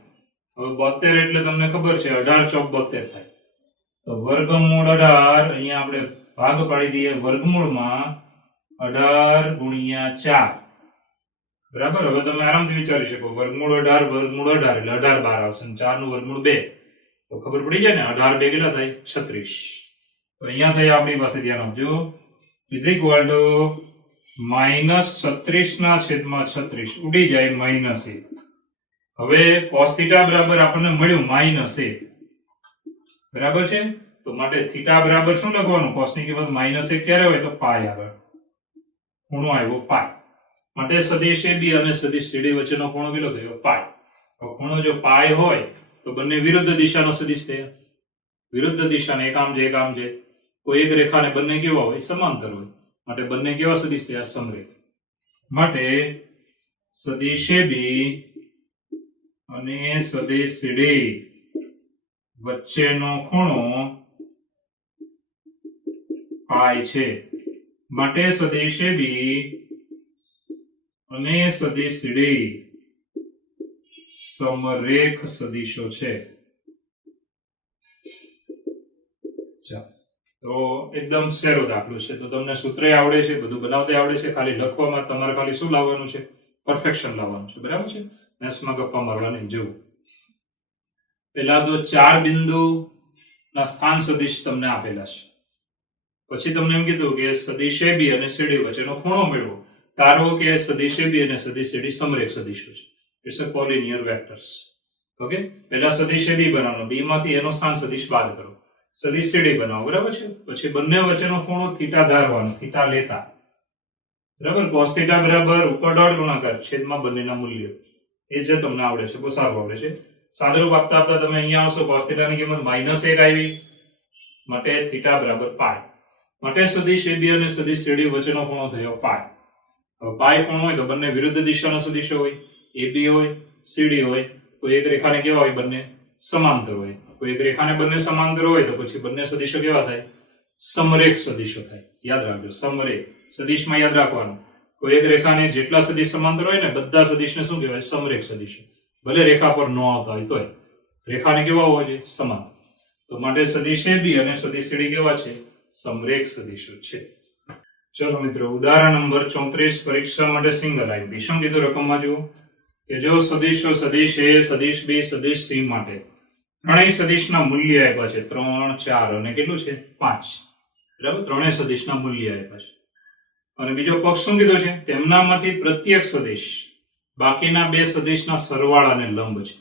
હવે 72 એટલે તમને ખબર છે 18 ચોક 72 થાય તો વર્ગમૂળ 18. અહીંયા આપણે ભાગ પાડી દઈએ વર્ગમૂળમાં 18 ગુણ્યા 4. બરાબર. હવે તમે આરામથી વિચારી શકો, વર્ગમૂળ 18 વર્ગમૂળ 18 એટલે 18 બહાર આવશે અને 4 નું વર્ગમૂળ 2 તો ખબર પડી જાય ને. 18 2 કેટલા થાય? 36. તો અહીંયા થઈ આપણી પાસે, ધ્યાન આપજો, ઇઝ ઇક્વલ ટુ માઇનસ 36 ના છેદમાં 36 ઉડી જાય માઇનસ 1. હવે cos θ બરાબર આપણને મળ્યું માઇનસ 1. બરાબર છે. તો માટે થીટા બરાબર શું લખવાનું? cos ની કિંમત માઇનસ 1 ક્યારે હોય? તો પાય આગળ ખૂણો આવ્યો પાય. માટે સદિશ AB અને સદિશ CD વચ્ચેનો ખૂણો કેટલો થયો? પાય. તો ખૂણો જો પાય હોય તો બંને વિરુદ્ધ દિશાનો સદિશ થયો. વિરુદ્ધ દિશાને એક આમ છે કોઈ એક રેખાને બંને કેવા હોય સમાંતર હોય માટે બંને કેવા સદિશ થયા સમરેખ માટે સદિશ AB અને સદિશ CD વચ્ચેનો ખૂણો પાઈ છે માટે સદિશ AB અને સદિશ CD સમરેખ સદિશો છે। તો એકદમ સહેલો દાખલો છે તો તમને સૂત્ર આવડે છે બધું બનાવતા આવડે છે ખાલી લખવામાં તમારે ખાલી શું લાવવાનું છે પરફેક્શન લાવવાનું છે બરાબર છે મેથ્સમાં ગપ્પા મારવાની જવું પહેલા તો 4 બિંદુના સ્થાન સદિશ તમને આપેલા છે પછી તમને એમ કીધું કે સદિશ AB અને CD વચ્ચેનો ખૂણો મેળવો ધારો કે સદિશ AB અને સદિશ CD સમરેખ સદિશો છે it's a collinear vectors okay પહેલા સદિશ AB બનાવવાનો B માંથી એનો સ્થાન સદિશ બાદ કરો સદિશ CD બનાવો બરાબર છે પછી બંને વચ્ચેનો ખૂણો થીટા ધારવાનો થીટા લેતા બરાબર cos થીટા બરાબર ઉપર ડોટ ગુણાકાર છેદમાં બંનેના મૂલ્યો એ જે તમને આવડે છે બહુ સારું આવડે છે સાદુરૂપ આપતા આપતા તમે અહીંયા આવશો cos થીટાની કિંમત -1 આવી માટે થીટા બરાબર પાઈ માટે સદિશ AB અને સદિશ CD વચ્ચેનો ખૂણો થયો પાઈ હવે પાઈ ખૂણો હોય તો બંને વિરુદ્ધ દિશાના સદિશો હોય AB હોય CD હોય કોઈ એક રેખાને કેવા હોય બંને સમાંતર હોય કોઈ એક રેખાને બંને સમાંતર હોય તો પછી બંને સદિશો કેવા થાય સમરેખ સદિશો થાય યાદ રાખજો સમરેખ સદિશમાં યાદ રાખવાનું કોઈ એક રેખાને જેટલા સદિશ સમાંતર હોય ને બધા સદિશને શું કહેવાય સમરેખ સદિશો ભલે રેખા પર ન આવતા હોય તોય રેખાને કેવા હોવા જોઈએ સમાન તો માટે સદિશ AB અને સદિશ CD કેવા છે સમરેખ સદિશો છે। ચલો મિત્રો ઉદાહરણ નંબર 34 પરીક્ષા માટે સિંગલ લાઈન શું કીધું રકમમાં જુઓ કે જો સદિશો સદિશ A સદિશ B સદિશ C માટે ત્રણેય સદિશના મૂલ્ય આપ્યા છે 3 4 અને કેટલું છે 5 બરાબર ત્રણેય સદિશના મૂલ્ય આપ્યા છે અને બીજો પક્ષ શું કીધો છે તેમનામાંથી પ્રત્યેક સદિશ બાકીના બે સદિશના સરવાળાને લંબ છે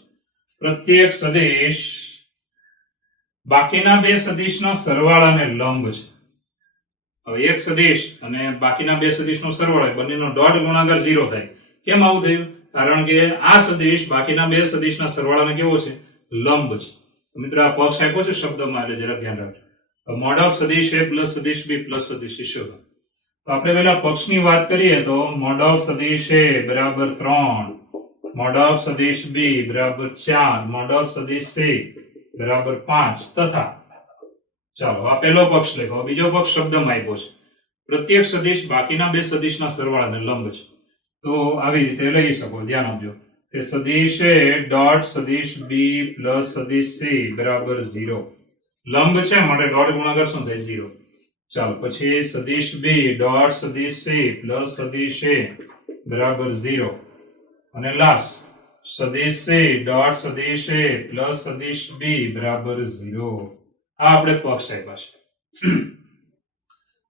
પ્રત્યેક સદિશ બાકીના બે સદિશના સરવાળાને લંબ છે હવે એક સદિશ અને બાકીના બે સદિશનો સરવાળો બંનેનો ડોટ ગુણાકાર 0 થાય કેમ આવું થયું કારણ કે આ સદિશ બાકીના બે સદિશના સરવાળાને કેવો છે લંબ છે મિત્રો આ પક્ષ આપ્યો છે શબ્દમાં એટલે જરા ધ્યાન રાખજો મોડ ઓફ સદિશ A પ્લસ સદિશ B પ્લસ સદિશ C શોધો તો આપણે પહેલા પક્ષની વાત કરીએ તો મોડ ઓફ સદિશ A બરાબર 3 મોડ ઓફ સદિશ B બરાબર 4 મોડ ઓફ સદિશ C બરાબર 5 તથા ચાલો આ પહેલો પક્ષ લખો બીજો પક્ષ શબ્દમાં આપ્યો છે પ્રત્યેક સદિશ બાકીના બે સદિશના સરવાળાને લંબ છે તો આવી રીતે લઈ શકો ધ્યાન આપજો કે સદિશ A ડોટ સદિશ B પ્લસ સદિશ C બરાબર 0 લંબ છે માટે ડોટ ગુણાકાર શું થાય 0 ચાલો પછી સદિશ B ડોટ સદિશ C પ્લસ સદિશ A બરાબર 0 અને લાસ્ટ સદિશ C ડોટ સદિશ A પ્લસ સદિશ B બરાબર 0 આ આપણે પક્ષ આપ્યા છે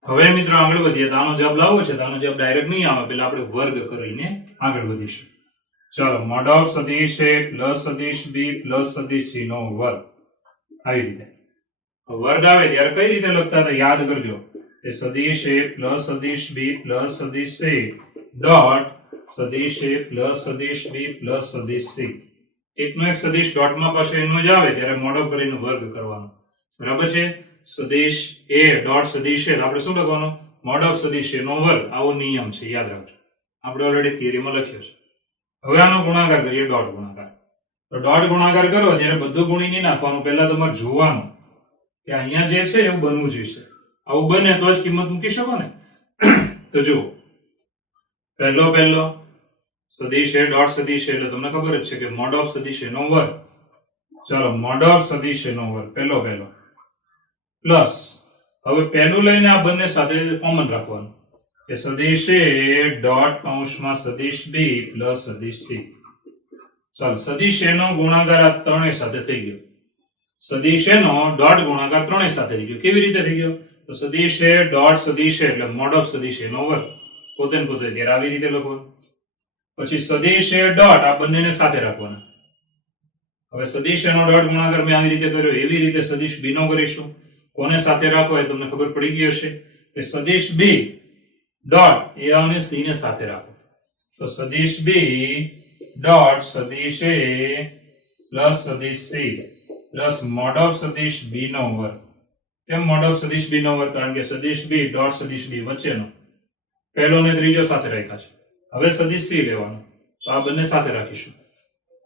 હવે મિત્રો આગળ વધીએ તો આનો જવાબ લાવવો છે તો આનો જવાબ ડાયરેક્ટ નહીં આવે પહેલા આપણે વર્ગ કરીને આગળ વધીશું ચાલો મોડ ઓફ સદિશ A પ્લસ સદિશ B પ્લસ સદિશ C નો વર્ગ આવી રીતે વર્ગ આવે ત્યારે કઈ રીતે લખતા હતા યાદ કરજો કે સદિશ A પ્લસ સદિશ B પ્લસ સદિશ C ડોટ સદિશ A પ્લસ સદિશ B પ્લસ સદિશ C એકનો એક સદિશ ડોટમાં પાસે એનો જ આવે ત્યારે મોડ ઓફ કરીને વર્ગ કરવાનો બરાબર છે સદિશ A ડોટ સદિશ A આપણે શું લખવાનું મોડ ઓફ સદિશ A નો વર્ગ આવો નિયમ છે યાદ રાખજો આપણે ઓલરેડી થિયરીમાં લખ્યો છે હવે આનો ગુણાકાર કરીએ ડોટ ગુણાકાર તો ડોટ ગુણાકાર કરો ત્યારે બધું ગુણી નહીં નાખવાનું પહેલા તમારે જોવાનું કે અહીંયા જે છે એવું બનવું જોઈએ આવું બને તો જ કિંમત મૂકી શકો ને તો જુઓ પહેલો સદિશ A ડોટ સદિશ A એટલે તમને ખબર જ છે કે મોડ ઓફ સદિશ A નો વર્ગ ચાલો મોડ ઓફ સદિશ A નો વર્ગ પહેલો પ્લસ હવે પહેલું લઈને આ બંને સાથે કોમન રાખવાનું કે સદિશ A ડોટ કૌંસમાં સદિશ B પ્લસ સદિશ C ચાલો સદિશ A નો ગુણાકાર આ ત્રણેય સાથે થઈ ગયો સદિશ A નો ડોટ ગુણાકાર ત્રણેય સાથે થઈ ગયો કેવી રીતે થઈ ગયો તો સદિશ A ડોટ સદિશ A એટલે મોડ ઓફ સદિશ A નો વર્ગ પોતે ત્યારે આવી રીતે લખવાનું પછી સદિશ A ડોટ આ બંનેને સાથે રાખવાના હવે સદિશ A નો ડોટ ગુણાકાર મેં આવી રીતે કર્યો એવી રીતે સદિશ B નો કરીશું કોને સાથે રાખવો એ તમને ખબર પડી ગઈ હશે કે સદિશ B ડોટ A અને C ને સાથે રાખો તો સદિશ B ડોટ સદિશ A પ્લસ સદિશ C પ્લસ મોડ ઓફ સદિશ બી નો વર્ગ. કેમ મોડ ઓફ સદિશ બી નો વર્ગ? કારણ કે સદિશ બી ડોટ સદિશ બી વચ્ચેનો પહેલો ને ત્રીજો સાથે રાખ્યા છે. હવે સદિશ સી લેવાનો, તો આ બંને સાથે રાખીશું.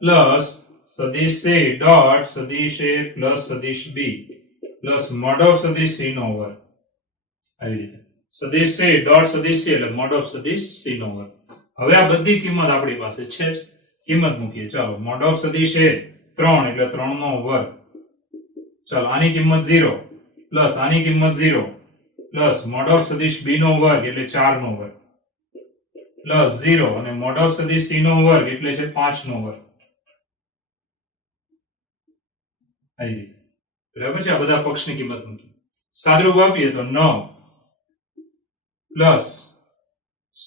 પ્લસ સદિશ સી ડોટ સદિશ એ પ્લસ સદિશ બી પ્લસ મોડ ઓફ સદિશ સી નો વર્ગ. આવી રીતે સદિશ સી ડોટ સદિશ સી એટલે મોડ ઓફ સદિશ સી નો વર્ગ. હવે આ બધી કિંમત આપણી પાસે છે જ, કિંમત મૂકીએ. ચાલો, મોડ ઓફ સદિશ એ 3 એટલે 3 નો વર્ગ. ચાલો, આની કિંમત 0 પ્લસ આની કિંમત 0 પ્લસ મોડ ઓફ સદિશ બી નો વર્ગ એટલે 4 નો વર્ગ પ્લસ 0 અને મોડ ઓફ સદિશ સી નો વર્ગ એટલે છે 5 નો વર્ગ. આવી રીતે બરાબર છે. આ બધા પક્ષની કિંમત મૂકી સાદરૂપ આપીએ તો 9 પ્લસ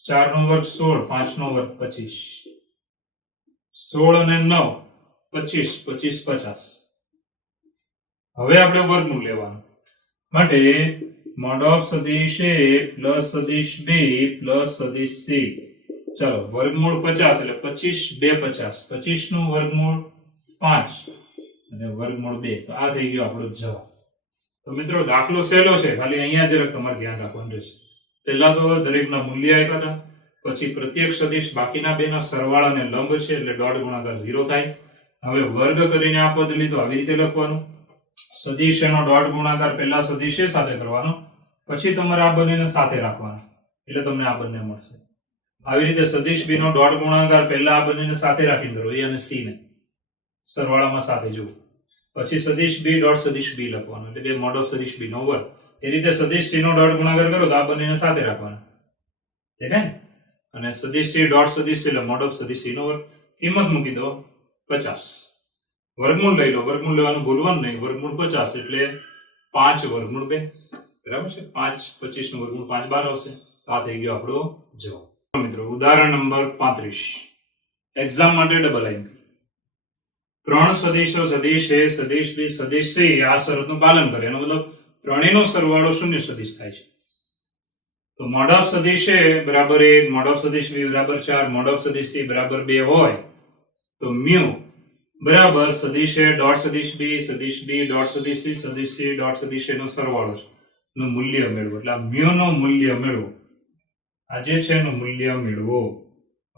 4 નો વર્ગ 16, 5 નો વર્ગ 25, 16 અને 9 25, 25 50. હવે આપણે વર્ગમૂળ લેવાનું માટે મોડ ઓફ સદિશ એ પ્લસ સદિશ બી પ્લસ સદિશ સી. ચાલો, વર્ગમૂળ 50 એટલે 25 2 50, 25 નું વર્ગમૂળ 5 અને વર્ગમૂળ 2. તો આ થઈ ગયો આપણો જવાબ. તો મિત્રો દાખલો સહેલો છે, ખાલી અહીંયા જરાક તમારે ધ્યાન રાખવાનું રહેશે. પહેલા તો દરેકના મૂલ્ય આપ્યા હતા, પછી પ્રત્યેક સદિશ બાકીના બેના સરવાળાને લંબ છે એટલે ડોટ ગુણાકાર 0 થાય. હવે વર્ગ કરીને આ પદ લીધો, આવી રીતે લખવાનું. સદિશ એનો ડોટ ગુણાકાર પહેલા સદિશ એ સાથે કરવાનો, પછી તમારે આ બંનેને સાથે રાખવાના એટલે તમને આ બંને મળશે. આવી રીતે સદિશ બી નો ડોટ ગુણાકાર પહેલા આ બંનેને સાથે રાખીને કરો, એ અને સી ને સરવાળામાં સાથે જુઓ. પછી સદિશ બી ડોટ સદિશ બી લખવાનો એટલે કે મોડ ઓફ સદિશ બી નો વર્ગ. એ રીતે સદિશ સી નો ડોટ ગુણાકાર કરો તો આ બંનેને સાથે રાખવાના, દેખાય ને? અને સદિશ સી ડોટ સદિશ એટલે મોડ ઓફ સદિશ સી નો વર્ગ. કિંમત મૂકી દો 50. વર્ગમૂળ લઈ લો, વર્ગમૂળ લેવાનું ભૂલવાનું નહીં. વર્ગમૂળ 50 એટલે 5 વર્ગમૂળ 2. બરાબર છે? 5 25 નું વર્ગમૂળ 5 12 આવશે. તો આ થઈ ગયો આપણો જવાબ. મિત્રો ઉદાહરણ નંબર 35 એક્ઝામ માટે ડબલ આઈપી. 3 સદિશો સદિશ એ સદિશ બી સદિશ સી આ શરતનું પાલન કરે, એનો મતલબ ત્રણેયનો સરવાળો શૂન્ય સદિશ થાય છે. તો મોડ ઓફ સદિશ એ બરાબર 1, મોડ ઓફ સદિશ બી બરાબર 4, મોડ ઓફ સદિશ સી બરાબર 2 હોય તો મ્યુ બરાબર સદિશ એ ડોટ સદિશ બી ડોટ સદિશ સી ડોટ સદિશ નો સરવાળો છે, નું મૂલ્ય મેળવો. એટલે આ મ્યુ નું મૂલ્ય મેળવો, આ જે છે એનું મૂલ્ય મેળવો.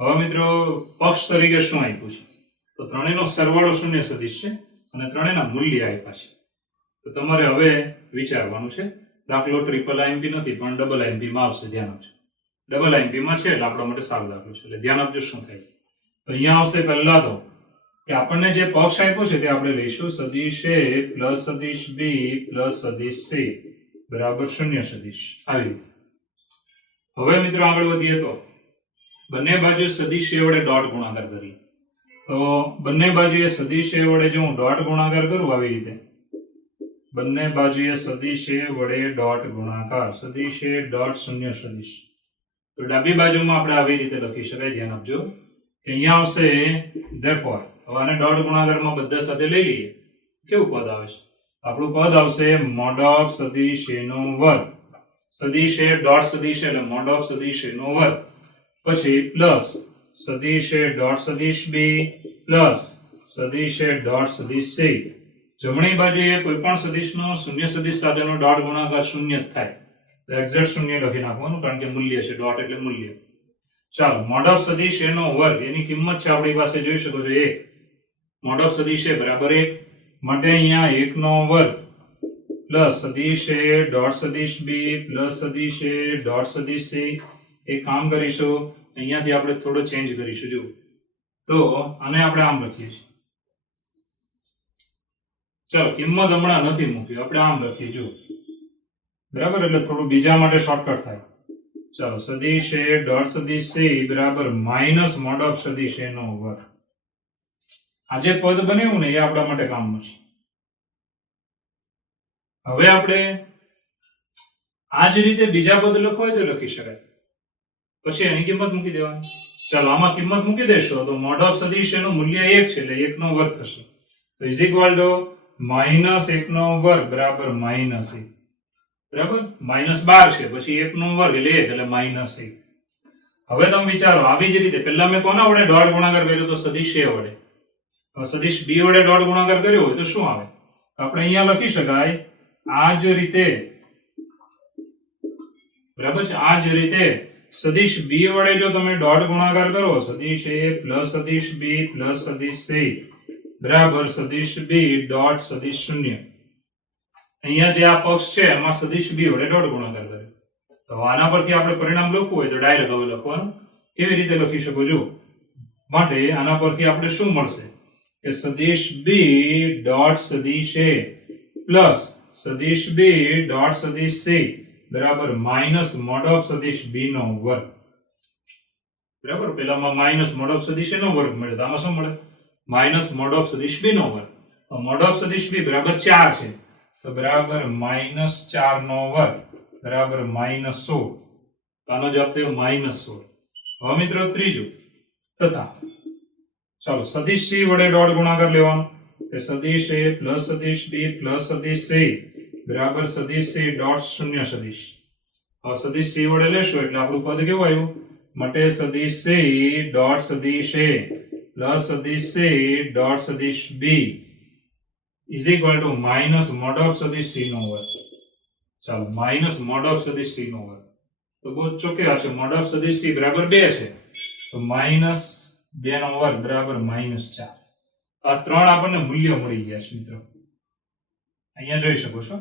હવે મિત્રો પક્ષ તરીકે શું આપ્યું છે? તો ત્રણેયનો સરવાળો શૂન્ય સદિશ છે અને ત્રણેયના મૂલ્ય આપ્યા છે. તો તમારે હવે વિચારવાનું છે. દાખલો ટ્રિપલ આઈએમપી નથી પણ ડબલ આઈએમપી માં આવશે, ધ્યાન આપજો. ડબલ આઈએમપી માં છે એટલે આપણા માટે સારો દાખલો છે, એટલે ધ્યાન આપજો શું થાય. તો અહીંયા આવશે પહેલા તો કે આપણને જે પક્ષ આપ્યો છે તે આપણે લઈશું સદિશ એ પ્લસ સદિશ બી પ્લસ સદિશ સી બરાબર શૂન્ય સદિશ. આવી રીતે હવે મિત્રો આગળ વધીએ તો બંને બાજુ સદિશ એ વડે ડોટ ગુણાકાર કરીએ. તો બંને બાજુએ સદિશ એ વડે જો હું ડોટ ગુણાકાર કરું આવી રીતે, બંને બાજુએ સદિશ એ વડે ડોટ ગુણાકાર, સદિશ એ ડોટ શૂન્ય સદિશ. તો ડાબી બાજુમાં આપણે આવી રીતે લખી શકાય, ધ્યાન આપજો કે અહીંયા આવશે therefore. હવે આને ડોટ ગુણાકારમાં બધા સાથે લઈ લઈએ. કેવું પદ આવે છે? આપણું પદ આવશે મોડ ઓફ સદિશ એ નો વર્ગ. સદિશ એ ડોટ સદિશ એટલે મોડ ઓફ સદિશ એ નો વર્ગ, પછી પ્લસ સદિશ એ ડોટ સદિશ બી પ્લસ સદિશ એ ડોટ સદિશ સી. જમણી બાજુએ કોઈ પણ સદિશનો શૂન્ય સદિશ સાથેનો ડોટ ગુણાકાર શૂન્ય જ થાય, તો એક્ઝેક્ટ શૂન્ય લખી નાખવાનું કારણ કે મૂલ્ય છે, ડોટ એટલે મૂલ્ય. ચાલો, મોડ ઓફ સદિશ એનો વર્ગ, એની કિંમત છે આપણી પાસે જોઈ શકો છો 1. મોડ ઓફ સદિશ એ બરાબર 1 માટે અહીંયા 1 નો વર્ગ પ્લસ સદિશ એ ડોટ સદિશ બી પ્લસ સદિશ એ ડોટ સદિશ સી. એક કામ કરીશું, અહીંયાથી આપણે થોડો ચેન્જ કરીશું. જો તો આને આપણે આમ લખીએ છીએ. ચાલો, કિંમત હમણાં નથી મૂકી, આપણે આમ લખીએ જો, બરાબર? એટલે થોડું બીજા માટે શોર્ટકટ થાય. ચાલો, સદિશ એ ડોટ સદિશ સી બરાબર માઇનસ મોડ ઓફ સદિશ એ નો વર્ગ. આ જે પદ બન્યું ને એ આપણા માટે કામનું છે. હવે આપણે આ જ રીતે બીજા પદ લખવા હોય તો લખી શકાય, પછી એની કિંમત મૂકી દેવાની. ચાલો, આમાં કિંમત મૂકી દેશો તો મોડ ઓફ સદિશ એનું મૂલ્ય 1 છે એટલે 1 નો વર્ગ થશે. તો ઇઝ ઇક્વલ ટુ માઇનસ 1 નો વર્ગ બરાબર માઇનસ 1. બરાબર? -12 છે પછી 1 નો વર્ગ એટલે 1 એટલે -1. હવે તમે વિચારો, આવી જ રીતે પહેલા મેં કોના વડે ડોટ ગુણાકાર કર્યો? તો સદિશ એ વડે. હવે સદિશ બી વડે ડોટ ગુણાકાર કર્યો હોય તો શું આવે? આપણે અહીંયા લખી શકાય આ જ રીતે, બરાબર છે? આ જ રીતે સદિશ b વડે જો તમે ડોટ ગુણાકાર કરો, સદિશ a પ્લસ સદિશ b પ્લસ સદિશ c બરાબર સદિશ b ડોટ સદિશ શૂન્ય. અહીંયા જે આ પક્ષ છે એમાં સદિશ b વડે ડોટ ગુણાકાર કરે. તો આના પરથી આપણે પરિણામ લખવું હોય તો ડાયરેક્ટ હવે લખવાનું. કેવી રીતે લખી શકો છો? માટે આના પરથી આપણે શું મળશે કે સદિશ b ડોટ સદિશ a પ્લસ સદિશ b ડોટ સદિશ c બરાબર માઇનસ મોડ ઓફ સદિશ b નો વર્ગ. બરાબર, પેલામાં માઇનસ મોડ ઓફ સદિશ a નો વર્ગ મળ્યો, તો આમાં શું મળે? માઇનસ મોડ ઓફ સદિશ b નો વર્ગ. તો મોડ ઓફ સદિશ b બરાબર 4 છે, તો બરાબર માઇનસ 4 નો વર્ગ બરાબર માઇનસ 16. તો આનો જવાબ થયો માઇનસ 16. હવે મિત્રો ત્રીજું, તથા ચાલો સદિશ c વડે ડોટ ગુણાકાર લેવાનો, કે સદિશ a પ્લસ સદિશ b પ્લસ સદિશ c બરાબર સદિશ c ડોટ શૂન્ય સદિશ. હવે સદિશ c વડે લેશો એટલે આપણું પદ કેવું આવ્યું? માટે સદિશ c ડોટ સદિશ a પ્લસ સદિશ c ડોટ સદિશ b is equal to minus mode of સદિશ c નો વર્ગ. ચાલો માઇનસ મોડ ઓફ સદિશ c નો વર્ગ. તો બહુ ચોખ્ખા છે, મોડ ઓફ સદિશ c બરાબર 2 છે, તો માઇનસ 2 નો વર્ગ બરાબર માઇનસ 4. આ ત્રણ આપણને મૂલ્ય મળી ગયા છે મિત્રો, અહીંયા જોઈ શકો છો.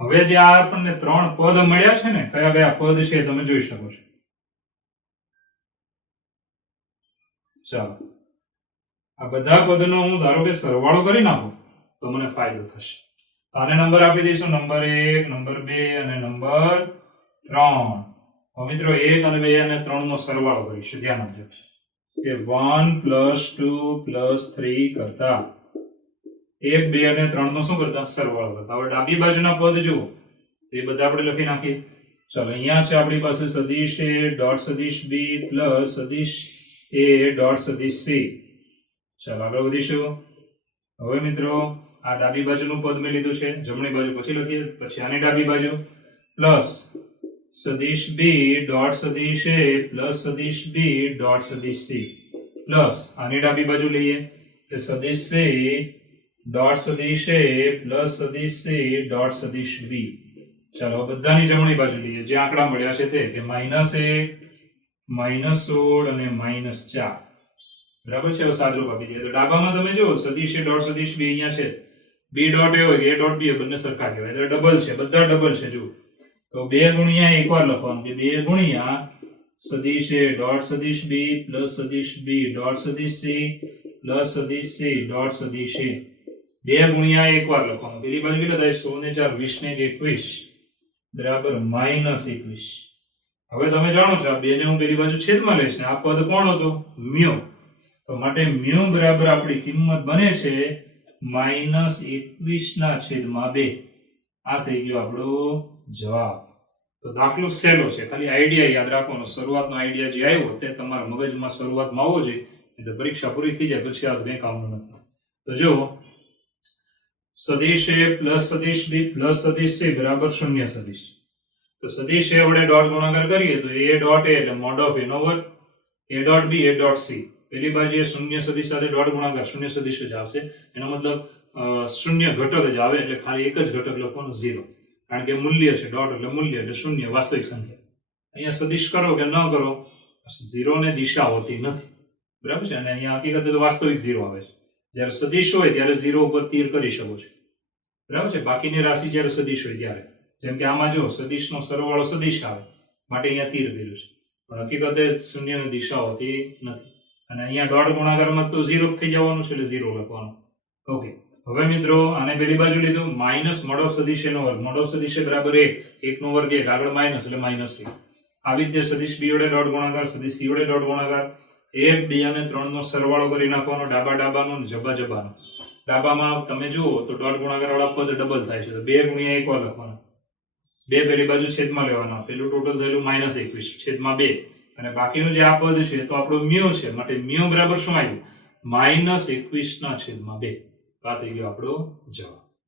હવે જે આ આપણને ત્રણ પદ મળ્યા છે ને, કયા કયા પદ છે તમે જોઈ શકો છો. ચાલો આ બધા પદનો હું ધારો કે સરવાળો કરી નાખું તો મને ફાયદો થશે. આને નંબર આપી દઈશું, નંબર 1, નંબર 2 અને નંબર 3. હવે મિત્રો 1 અને 2 અને 3 નો સરવાળો કરીશું. ધ્યાન આપજો કે 1 + 2 + 3 કરતા 1, 2 અને 3 નો શું કરતા? સરવાળો કરતા. હવે ડાબી બાજુના પદ જુઓ, એ બધા આપણે લખી નાખીએ. ચાલો અહીંયા છે આપણી પાસે સદિશ a ડોટ સદિશ b પ્લસ સદિશ a ડોટ સદિશ c. ચાલો આગળ વધીશું. હવે મિત્રો આ ડાબી બાજુનું પદ મેં લીધું છે, જમણી બાજુ પછી લખીએ, પછી આની ડાબી બાજુ પ્લસ સદિશ b ડોટ સદિશ a પ્લસ સદિશ b ડોટ સદિશ c પ્લસ આની ડાબી બાજુ લઈએ તો સદિશ c ડોટ સદિશ a પ્લસ સદિશ c ડોટ સદિશ b. ચાલો બધાની જમણી બાજુ લઈએ, જે આંકડા મળ્યા છે તે કે -1 -16 અને -4. બરાબર છે. હવે સાદરૂપ આપી દઈએ તો ડાબામાં તમે જુઓ સદિશ a ડોટ સદિશ b અહીંયા છે, b ડોટ a હોય કે a ડોટ b બંને સરખા કહેવાય, એટલે ડબલ છે, બધા ડબલ છે. જુઓ તો 2 ગુણ્યા એકવાર લખવાનું કે 2 ગુણ્યા સદિશ a ડોટ સદિશ b પ્લસ સદિશ b ડોટ સદિશ c પ્લસ સદિશ c ડોટ સદિશ a. 2 ગુણ્યા એકવાર લખવાનું, પેલી બાજુ કેટલા થાય? 100 ને 4 20 ને 21 બરાબર -21. હવે તમે જાણો છો આ 2 ને હું પેલી બાજુ છેદમાં લઈશ ને આ પદ કોણ હતું? મ્યુ. તો માટે મ્યુ બરાબર આપણી કિંમત બને છે -21/2. આ થઈ ગયો આપણો જવાબ. તો દાખલો સહેલો છે, ખાલી આઈડિયા યાદ રાખવાનો. શરૂઆતનો આઈડિયા જે આવ્યો તે તમારા મગજમાં શરૂઆતમાં આવવો જોઈએ, એટલે પરીક્ષા પૂરી થઈ જાય પછી આ કંઈ કામનું નથી. તો જો સદિશ a પ્લસ સદિશ b પ્લસ સદિશ c બરાબર શૂન્ય સદિશ. તો સદિશ a વડે ડોટ ગુણાકાર કરીએ તો a ડોટ a એટલે મોડ ઓફ a નો વર્ગ, a dot b a dot c. પેલી બાજુ શૂન્ય સદિશ સાથે ડોટ ગુણાકાર શૂન્ય સદિશ જ આવશે, એનો મતલબ શૂન્ય ઘટક જ આવે, એટલે ખાલી એક જ ઘટક લખવાનું 0, કારણ કે મૂલ્ય છે, ડોટ એટલે મૂલ્ય એટલે શૂન્ય વાસ્તવિક સંખ્યા. અહીંયા સદિશ કરો કે ન કરો 0 ને દિશા હોતી નથી, બરાબર છે. અને અહીંયા હકીકતે તો વાસ્તવિક 0 આવે છે. જ્યારે સદિશ હોય ત્યારે 0 ઉપર તીર કરી શકો છો, બરાબર છે. બાકીની રાશિ જ્યારે સદિશ હોય ત્યારે, જેમ કે આમાં જો સદિશનો સરવાળો સદિશ આવે માટે અહીંયા તીર કર્યું છે, પણ હકીકતે શૂન્યની દિશા હોતી નથી. અને અહીંયા ડોટ ગુણાકારમાં તો 0 થઈ જવાનું છે, એટલે 0 લખવાનું. ઓકે. હવે મિત્રો આને પેલી બાજુ લીધું, માઇનસ મોડ ઓફ સદિશ નો વર્ગ, મોડ ઓફ સદિશ બરાબર 1 નો વર્ગ 1, આગળ માઇનસ એટલે -1. આવી રીતે સદિશ b વડે ડોટ ગુણાકાર, સદિશ c વડે ડોટ ગુણાકાર, 1, 2 અને 3 નો સરવાળો કરી નાખવાનો, ડાબાનો અને જબાનો. ડાબામાં તમે જુઓ તો ડોટ ગુણાકાર વાળા પદ ડબલ થાય છે, તો 2 ગુણ્યા 1 વાર લખવાનો, 2 પેલી બાજુ છેદમાં લેવાના, પેલું ટોટલ થયેલું -21 છેદમાં 2, અને બાકીનું જે આ પદ છે તો આપણું મ્યુ છે, માટે મ્યુ બરાબર શું આવ્યું? -21/2. આ થઈ ગયો આપણો જવાબ.